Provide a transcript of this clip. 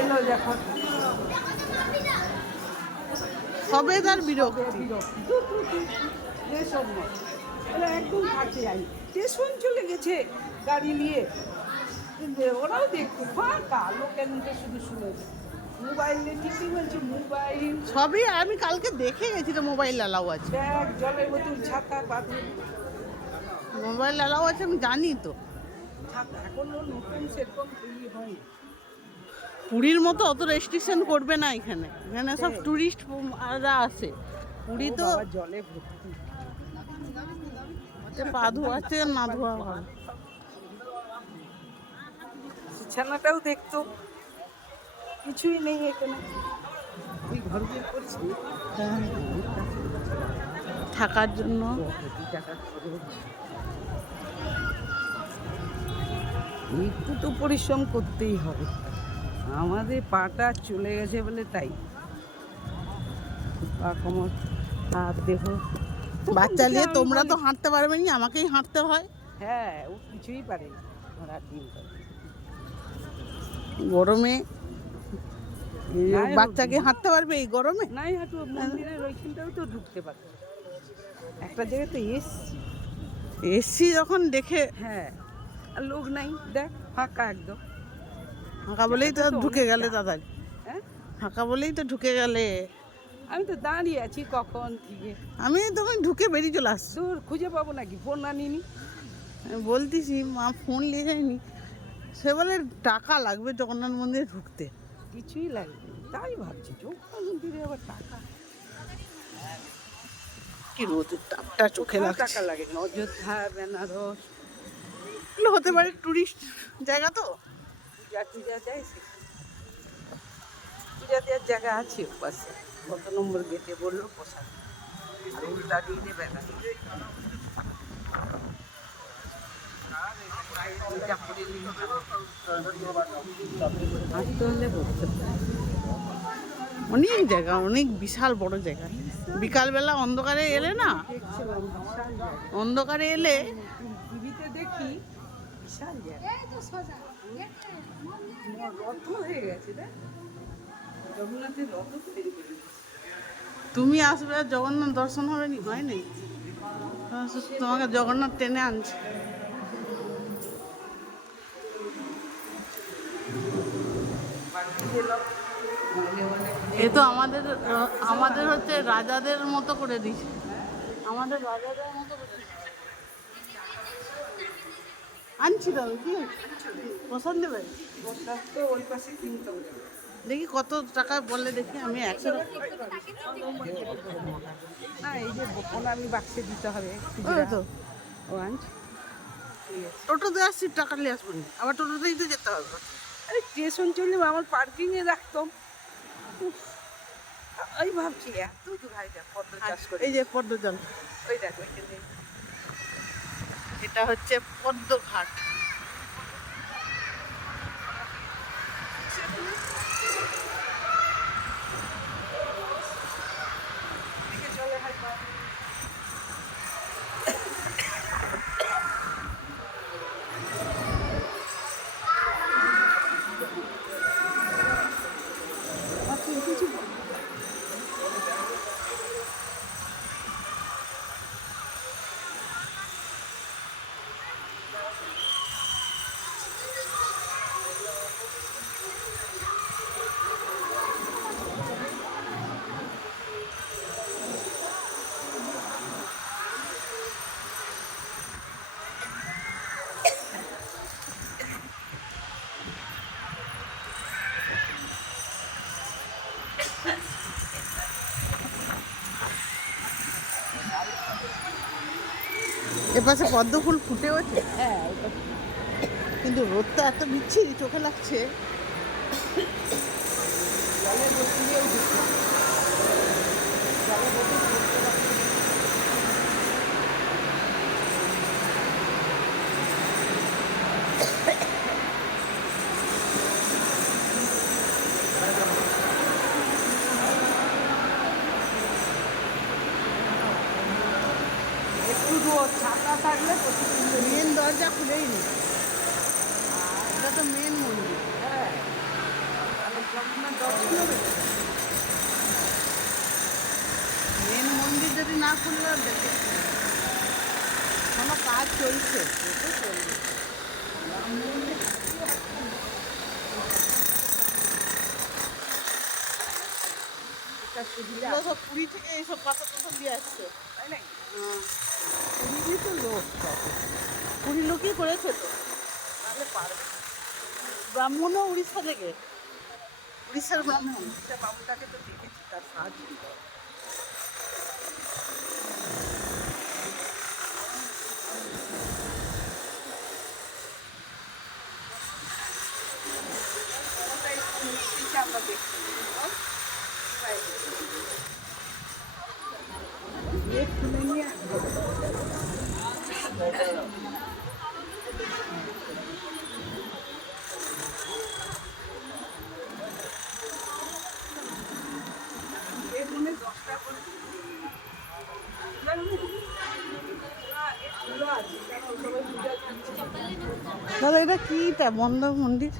এলো যখন সবে তার বিরক্তি। একদম কাছে যাই, স্টেশন চলে গেছে গাড়ি নিয়ে, ওরাও দেখতে ফাঁকা, লোকের মুখে শুধু শুনেছে মোবাইল নিয়ে, ঠিকই বলছে মোবাইল, সবই আমি কালকে দেখে গেছি তো, মোবাইল অ্যালাউ আছে, ব্যাগ, জলের বোতল, ছাতা, বাদুর, মোবাইল অ্যালাউ আছে আমি জানি তো। ছাতা এখনো নতুন সেরকম তৈরি হয়নি। পুরীর মতো অত রেস্ট্রিকশন করবে না এখানে, এখানে সব টুরিস্ট রা আসে। পুরী তো জলে ভর্তি, পা ধোয়াচ্ছে না ধোয়া ভালো। বিছানাটাও দেখতো, কিছুই নেই এখানে, ওই ঘর বের করছি থাকার জন্য। একটু তো পরিশ্রম করতেই হবে, আমাদের পাটা চলে গেছে বলে তাই, পা কোমর হাত দেহ। বাচ্চা নিয়ে তোমরা তো হাঁটতে পারবে না, আমাকেই হাঁটতে হয়। হ্যাঁ, ও কিছুই পারে না, ওরা ডিম পারে। গরমে বাচ্চাকে হাঁটতে পারবে এই গরমে? নাই হাঁটু, মন্দিরের ওইখানটাও তো ঢুকতে পারবে, একটা জায়গায় তো এসছি যখন দেখে। হ্যাঁ, আর লোক নাই, দেখ ফাঁকা একদম, ফাঁকা বলেই তো ঢুকে গেলে দাদাজি, হ্যাঁ ফাঁকা বলেই তো ঢুকে গেলে। আমি তো দাঁড়িয়ে আছি কখন থেকে, আমি তুমি ঢুকে বেরিয়ে চলে আসছি। দূর খুঁজে পাবো নাকি, ফোন আনিনি। আমি বলতেছি মা ফোন নিয়ে যায়নি, সে বলে টাকা লাগবে জগন্নাথ মন্দিরে ঢুকতে। কিছুই লাগবে না, তাই ভাবছি জগন্নাথ মন্দিরে আবার টাকা, কি রোদের তাপটা চোখে লাগছে। টাকা লাগে না, অযোধ্যা, বেনারস, এগুলো হতে পারে টুরিস্ট জায়গা তো, পূজা টুজা যায়, পূজা দেওয়ার জায়গা আছে পাশে, কত নম্বর গেটে বললো পোশাক, আর উল্টা দিয়ে দেবে না, হাঁটতে হলে বলতে অনেক জায়গা, অনেক বিশাল বড় জায়গা। বিকালবেলা অন্ধকারে এলে না, দেখছিলাম বিশাল জায়গা, অন্ধকারে এলে টিভিতে দেখি বিশাল জায়গা, রথ হয়ে গেছে, দেখ জগন্নাথের রথ তৈরি করে দিয়েছে। তুমি আসবে আর জগন্নাথ দর্শন হবে নি, হয়নি? তোমাকে জগন্নাথ টেনে আনছে। এ তো আমাদের হচ্ছে রাজাদের মতো করে দিছে, আমাদের রাজাদের মতো করে দিছে। আনছি তো কি পছন্দ দেবে, তো ওই পাশে কিনতে হবে, দেখি কত টাকা বলে, দেখি আমি 100 না এই যে আমি বাক্সে দিতে হবে তো। ও আনছি, টোটোতে আসছি, টাকা নিয়ে আসবো না, আবার টোটোতেই তো যেতে হবে। আরে স্টেশন চললে আমার পার্কিংয়ে রাখতাম, ওই ভাবছি এত দূর হয়, দেখ পদ্ম চাষ করে, এই যে পদ্ম জল, ওই দেখ ওইখানে, এটা হচ্ছে পদ্ম ঘাট। চলে হয় এপাশে পদ্ম ফুল ফুটেও আছে, হ্যাঁ, কিন্তু রোদটা এত বিচ্ছিরি চোখে লাগছে। জলের বোতলেও জলের বোতল একটু ছাতা থাকলে মেন দরজা খুলেই নি, এটা তো মেন মন্দির। হ্যাঁ, দর্শনও বেশি। মেন মন্দির যদি না খুললে দেখে এখনো কাজ চলছে, তো চলবে। এটা সুবিধা এগুলো সব পুরী থেকে এইসব পাথর টাথর দিয়ে আসছে। তাই নাকি? হ্যাঁ, পুরীরই তো লোক সব। পুরী লোকই করেছে তো। তাহলে পারবে। ব্রাহ্মণও উড়িষ্যা থেকে, উড়িষ্যার ব্রাহ্মণ। সে বাবুটাকে তো দেখেছি, তার সাহায্য আমরা দেখছি গিয়ে খুলে নিয়ে আসবো। বেগুনে 10 টাকা করে দাদা এটা কি বন্ধ মন্দির?